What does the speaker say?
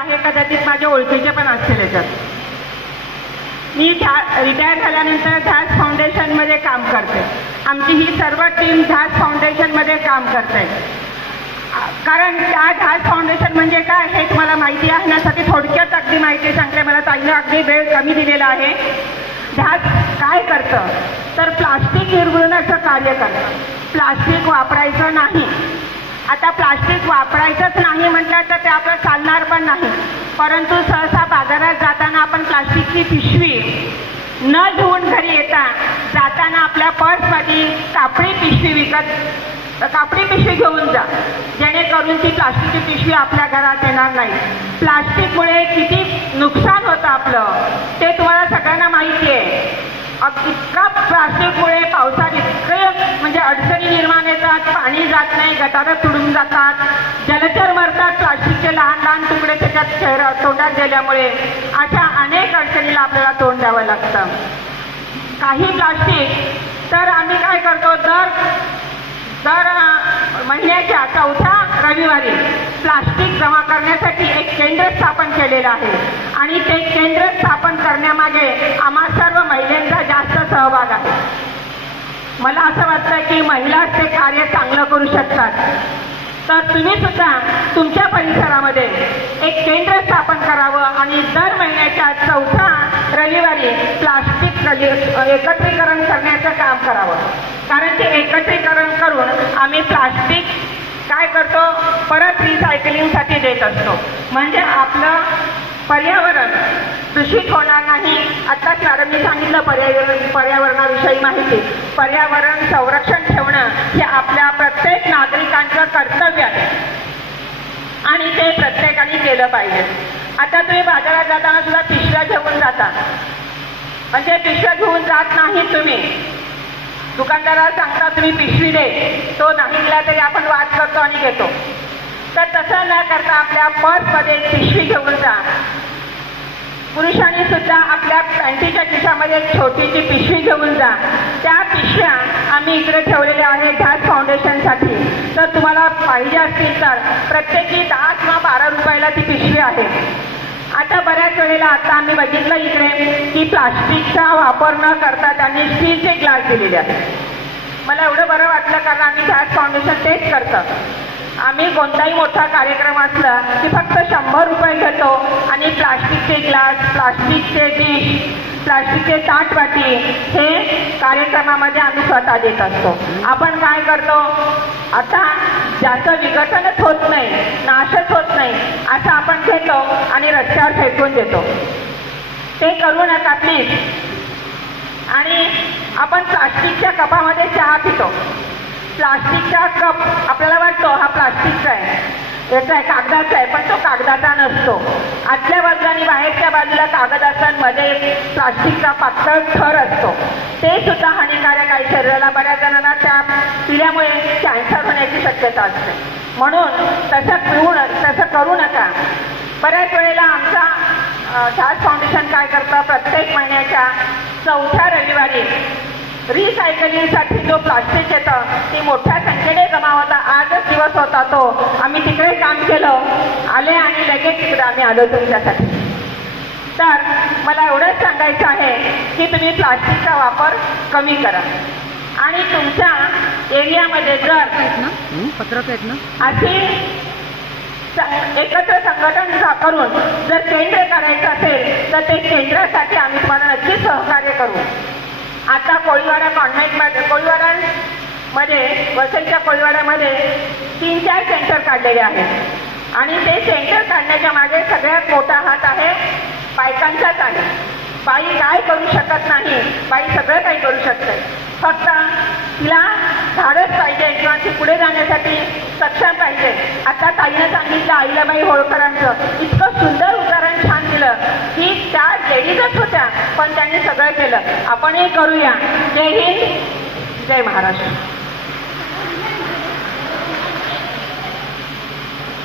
आहे, कदाचित माझ्या ओळखीचे पण असतील याच्यात. मी रिटायर झाल्यानंतर झाज फाउंडेशनमध्ये काम करते. आमची ही सर्व टीम झाज फाउंडेशनमध्ये काम करते. कारण त्या झाज फाउंडेशन म्हणजे काय हे तुम्हाला माहिती असण्यासाठी थोडक्यात अगदी माहिती सांगते. मला ताईनं अगदी वेळ कमी दिलेला आहे. झाज काय करतं तर प्लास्टिक निर्मूलनाचं कार्य करतं. प्लास्टिक वापरायचं नाही. आता प्लास्टिक वापरायचंच नाही म्हटलं तर ते आपलं चालणार पण नाही. परंतु सहसा बाजारात जाताना आपण प्लास्टिकची पिशवी न घेऊन घरी जाताना आपल्या पर्समध्ये कापडी पिशवी घेऊन जा, जेणेकरून ती प्लास्टिकची पिशवी आपल्या घरात येणार नाही. प्लास्टिकमुळे किती नुकसान होतं आपलं ते तुम्हाला सगळ्यांना माहिती आहे. इतका प्लास्टिकमुळे पावसात इतके म्हणजे अडचणी निर्माण येतात. पाणी जात नाही, गटारं तुडून जातात, जलचर मरतात, प्लास्टिकचे लहान लहान तुकडे त्याच्यात तोंडात गेल्यामुळे. अशा अनेक अडचणीला आपल्याला तोंड द्यावं लागतं. काही प्लास्टिक तर आम्ही काय करतो, दर महिन्याच्या चौथ्या रविवारी प्लास्टिक जमा करण्यासाठी एक केंद्र स्थापन केलेलं आहे. आणि ते केंद्र स्थापन करण्यामागे आम्हा सर्व महिलांचा जास्त सहभाग आहे. मला असं वाटतं की महिलाच ते कार्य चांगलं करू शकतात. तर तुम्ही सुद्धा तुमच्या परिसरामध्ये एक केंद्र स्थापन करावं आणि दर महिन्याच्या चौथ्या रविवारी प्लास्टिक एकत्रीकरण करण्याचं काम करावं. कारण ते एकत्रीकरण करून आम्ही प्लास्टिक काय करतो, परत रिसायकलिंगसाठी देत असतो. म्हणजे आपलं पर्यावरण दूषित होणार नाही. आत्ताच मॅडमनी सांगितलं पर्यावरणाविषयी माहिती. पर्यावरण संरक्षण ठेवणं हे आपल्या प्रत्येक नागरिकांचं कर्तव्य आहे आणि ते प्रत्येकाने केलं पाहिजे. आता तुम्ही बाजारात जाताना सुद्धा पिशव्या घेऊन जाता, म्हणजे पिशव्या घेऊन जात नाही तुम्ही. दुकानदाराला सांगता तुम्ही पिशवी दे, तो नाही दिला तरी आपण वाद करतो आणि घेतो. तर तसं न करता आपल्या पर्समध्ये पिशवी घेऊन जा. पुरुषांनी सुद्धा आपल्या पॅन्टीच्या खिशामध्ये एक छोटीशी पिशवी घेऊन जा. त्या पिशव्या आम्ही इकडे ठेवलेल्या आहेत झाज फाउंडेशनसाठी. तर तुम्हाला पाहिजे असतील तर प्रत्येकी 10 किंवा 12 रुपयाला ती पिशवी आहे. आता बऱ्याच वेळेला आता आम्ही बघितलं इकडे की प्लास्टिकचा वापर न करता त्यांनी स्टीलचे ग्लास दिलेले आहेत. मला एवढं बरं वाटलं कारण आम्ही झाज फाउंडेशन तेच करतं. आम्ही कोणताही मोठा कार्यक्रम असला की फक्त 100 रुपये घेतो आणि प्लास्टिकचे ग्लास, प्लास्टिकचे डिश, प्लास्टिकचे ताटवाटी हे कार्यक्रमामध्ये आम्ही स्वतः देत असतो. आपण काय करतो, आता जास्त विघटनच होत नाही, नाशच होत नाही असं आपण घेतो आणि रस्त्यावर फेकून देतो. ते करू नका प्लीज. आणि आपण प्लास्टिकच्या कपामध्ये चहा पितो. प्लास्टिकचा कप आपल्याला वाटतो हा प्लास्टिकचा आहे, याचा आहे, कागदाचा आहे, पण तो कागदाचा नसतो. आतल्या बाजूला आणि बाहेरच्या बाजूला कागद असतात, मध्ये प्लास्टिकचा पातळ थर असतो. ते सुद्धा हानिकारक आहे शरीराला. बऱ्याच जणांना त्या पिल्यामुळे कॅन्सर होण्याची शक्यता असते. म्हणून तसं करू नका. बऱ्याच वेळेला आमचा झाज फाउंडेशन काय करतं, प्रत्येक महिन्याच्या चौथ्या रविवारी रिसायकलिंगसाठी जो प्लास्टिक येतं ते मोठ्या संख्येने जमा होता. आजच दिवस होता तो, आम्ही तिकडे काम केलं, आले आणि लगेच तिकडे आम्ही आलो तुमच्यासाठी. तर मला एवढंच सांगायचं आहे की तुम्ही प्लास्टिकचा वापर कमी करा. आणि तुमच्या एरियामध्ये जर अशी एकत्र संघटन करून जर केंद्र करायचं असेल तर ते केंद्रासाठी आम्ही तुम्हाला नक्कीच सहकार्य करू. आता कोळीवाडा कोळीवाड्यामध्ये वसईच्या कोळीवाड्यामध्ये 3-4 सेंटर काढलेले आहेत. आणि ते सेंटर काढण्याच्या मागे सगळ्यात मोठा हात आहे बायकांचाच आहे. बाई काय करू शकत नाही, बाई सगळं काही करू शकते. फक्त तिला धाडस पाहिजे किंवा ती पुढे जाण्यासाठी सक्षम पाहिजे. आता ताईनं सांगितलं अहिल्याबाई होळकरांचं इतकं सुंदर उदाहरण छान दिलं की त्या लेडीजच होत्या पण त्यांनी सगळं केलं. आपणही करूया. जय हिंद, जय महाराष्ट्र.